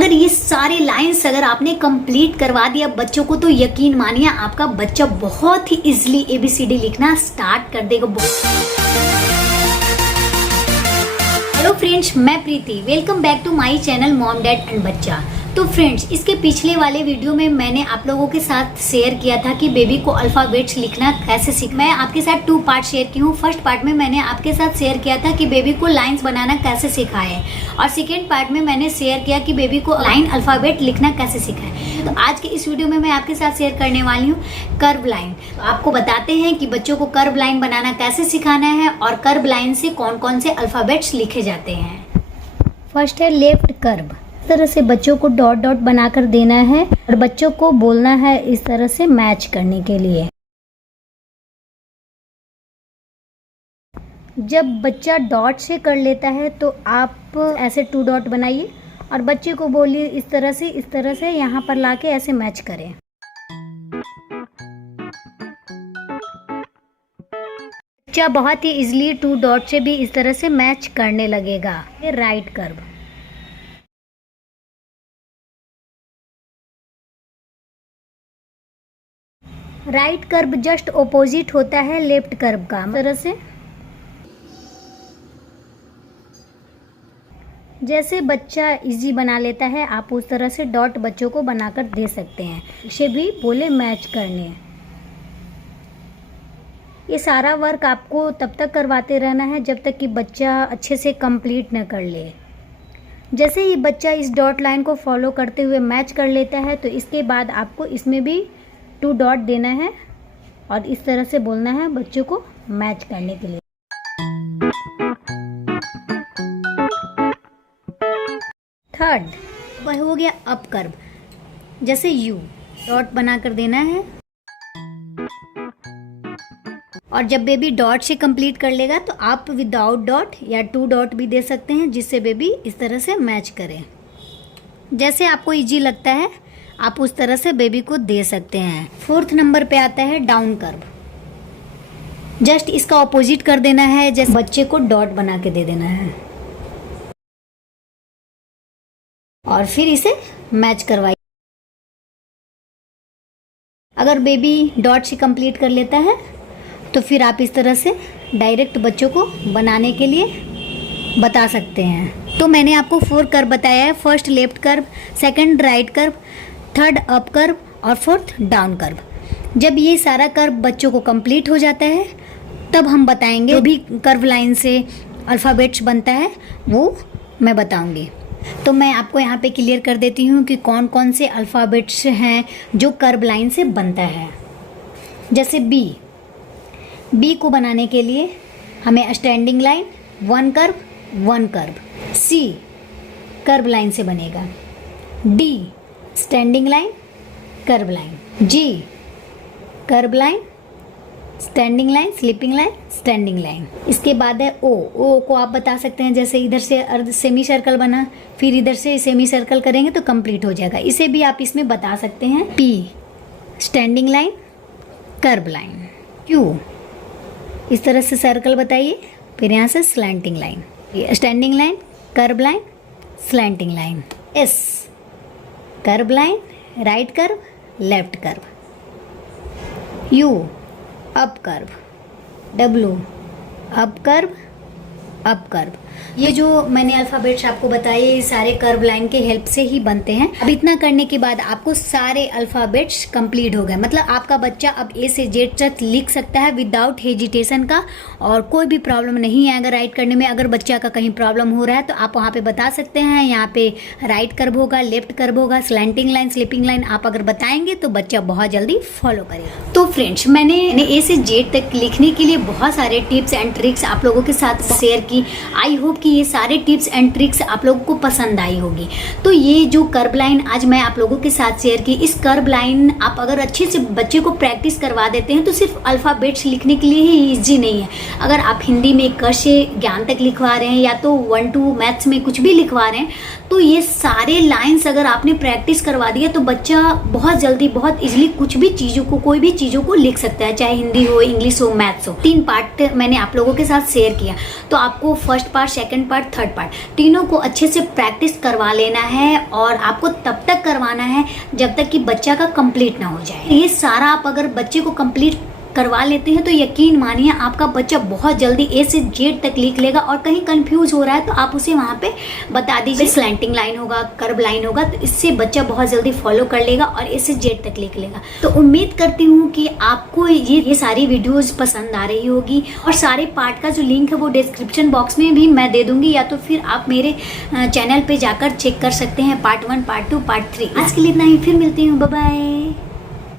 अगर ये सारे लाइंस अगर आपने कंप्लीट करवा दिया बच्चों को, तो यकीन मानिए आपका बच्चा बहुत ही इजीली ABCD लिखना स्टार्ट कर देगा। हेलो फ्रेंड्स, मैं Preeti, welcome back to my channel mom dad and बच्चा। तो फ्रेंड्स, इसके पिछले वाले वीडियो में मैंने आप लोगों के साथ शेयर किया था कि बेबी को अल्फाबेट्स लिखना कैसे सीख। मैं आपके साथ 2 पार्ट शेयर की हूँ। फर्स्ट पार्ट में मैंने आपके साथ शेयर किया था कि बेबी को लाइंस बनाना कैसे सिखाएं, और सेकेंड पार्ट में मैंने शेयर किया कि बेबी को लाइन अल्फाबेट लिखना कैसे सिखाएं। तो आज के इस वीडियो में मैं आपके साथ शेयर करने वाली हूँ कर्व लाइन। तो आपको बताते हैं कि बच्चों को कर्व लाइन बनाना कैसे सिखाना है और कर्व लाइन से कौन कौन से अल्फाबेट्स लिखे जाते हैं। फर्स्ट है लेफ्ट कर्व। इस तरह से बच्चों को डॉट डॉट बनाकर देना है और बच्चों को बोलना है इस तरह से मैच करने के लिए। जब बच्चा डॉट से कर लेता है तो आप ऐसे 2 डॉट बनाइए और बच्चे को बोलिए इस तरह से यहाँ पर लाके ऐसे मैच करें। बच्चा बहुत ही इजीली 2 डॉट से भी इस तरह से मैच करने लगेगा। ये right curve. Right curve just opposite होता है लेफ्ट कर्व का। इस तरह से जैसे बच्चा इजी बना लेता है आप उस तरह से डॉट बच्चों को बनाकर दे सकते हैं। इसे भी बोले मैच करने। ये सारा वर्क आपको तब तक करवाते रहना है जब तक कि बच्चा अच्छे से कंप्लीट न कर ले। जैसे ही बच्चा इस डॉट लाइन को फॉलो करते हुए मैच कर लेता है तो इसके बाद आपको इसमें भी 2 डॉट देना है और इस तरह से बोलना है बच्चों को मैच करने के लिए। थर्ड वह हो गया अप कर्व। जैसे यू डॉट बनाकर देना है और जब बेबी डॉट से कंप्लीट कर लेगा तो आप विदाउट डॉट या 2 डॉट भी दे सकते हैं जिससे बेबी इस तरह से मैच करे। जैसे आपको इजी लगता है आप उस तरह से बेबी को दे सकते हैं। 4th नंबर पे आता है डाउन कर्व। जस्ट इसका ऑपोजिट कर देना है, जैसे बच्चे को डॉट बना के दे देना है और फिर इसे मैच करवाइए। अगर बेबी डॉट से कंप्लीट कर लेता है तो फिर आप इस तरह से डायरेक्ट बच्चों को बनाने के लिए बता सकते हैं। तो मैंने आपको 4 कर्व बताया है। First left curve, second right curve, third up curve और 4th डाउन कर्व। जब ये सारा कर्व बच्चों को कंप्लीट हो जाता है तब हम बताएंगे जो भी कर्व लाइन से अल्फ़ाबेट्स बनता है वो मैं बताऊंगी। तो मैं आपको यहाँ पे क्लियर कर देती हूँ कि कौन कौन से अल्फ़ाबेट्स हैं जो कर्व लाइन से बनता है। जैसे बी को बनाने के लिए हमें standing line 1 curve. C curve line से बनेगा। D standing line curve line. G curve line standing line sleeping line standing line. इसके बाद है ओ को आप बता सकते हैं जैसे इधर से अर्ध सेमी सर्कल बना, फिर इधर से सेमी सर्कल करेंगे तो कंप्लीट हो जाएगा। इसे भी आप इसमें बता सकते हैं। P standing line curve line. Q इस तरह से सर्कल बताइए, फिर यहाँ से slanting line, standing line curve line slanting line. S curve line right curve left curve. You up curve. W up curve. ये जो मैंने अल्फ़ाबेट्स आपको बताए ये सारे कर्व लाइन के हेल्प से ही बनते हैं। अब इतना करने के बाद आपको सारे अल्फ़ाबेट्स कंप्लीट हो गए, मतलब आपका बच्चा अब A से Z तक लिख सकता है विदाउट हेजिटेशन का, और कोई भी प्रॉब्लम नहीं है अगर राइट करने में। अगर बच्चा का कहीं प्रॉब्लम हो रहा है तो आप वहाँ पे बता सकते हैं। यहाँ पे राइट कर्व होगा, लेफ्ट कर्व होगा, स्लैंटिंग लाइन स्लीपिंग लाइन आप अगर बताएंगे तो बच्चा बहुत जल्दी फॉलो करेगा। तो फ्रेंड्स, मैंने A से Z तक लिखने के लिए बहुत सारे टिप्स एंड ट्रिक्स आप लोगों के साथ शेयर की। आई होप कि ये सारे टिप्स एंड ट्रिक्स आप लोगों को पसंद आई होगी। तो ये जो कर्व लाइन आज मैं आप लोगों के साथ शेयर की, इस कर्व लाइन आप अगर अच्छे से बच्चे को प्रैक्टिस करवा देते हैं तो सिर्फ अल्फ़ाबेट्स लिखने के लिए ही ईजी नहीं है। अगर आप हिंदी में क से ज्ञान तक लिखवा रहे हैं या तो 1 2 मैथ्स में कुछ भी लिखवा रहे हैं तो ये सारे लाइंस अगर आपने प्रैक्टिस करवा दिया तो बच्चा बहुत जल्दी बहुत इजीली कुछ भी चीज़ों को, कोई भी चीज़ों को लिख सकता है, चाहे हिंदी हो, इंग्लिश हो, मैथ्स हो। 3 पार्ट मैंने आप लोगों के साथ शेयर किया, तो आपको first part, second part, third part तीनों को अच्छे से प्रैक्टिस करवा लेना है और आपको तब तक करवाना है जब तक कि बच्चा का कंप्लीट ना हो जाए। ये सारा आप अगर बच्चे को कंप्लीट करवा लेते हैं तो यकीन मानिए आपका बच्चा बहुत जल्दी ए से जेड तक लिख लेगा। और कहीं कंफ्यूज हो रहा है तो आप उसे वहाँ पे बता दीजिए, स्लैंटिंग लाइन होगा, कर्व लाइन होगा, तो इससे बच्चा बहुत जल्दी फॉलो कर लेगा और ए से जेड तक लिख लेगा। तो उम्मीद करती हूँ कि आपको ये सारी वीडियोज पसंद आ रही होगी और सारे पार्ट का जो लिंक है वो डिस्क्रिप्शन बॉक्स में भी मैं दे दूंगी, या तो फिर आप मेरे चैनल पे जाकर चेक कर सकते हैं, पार्ट 1, पार्ट 2, पार्ट 3। आज के लिए इतना ही, फिर मिलती हूँ, बाय बाय।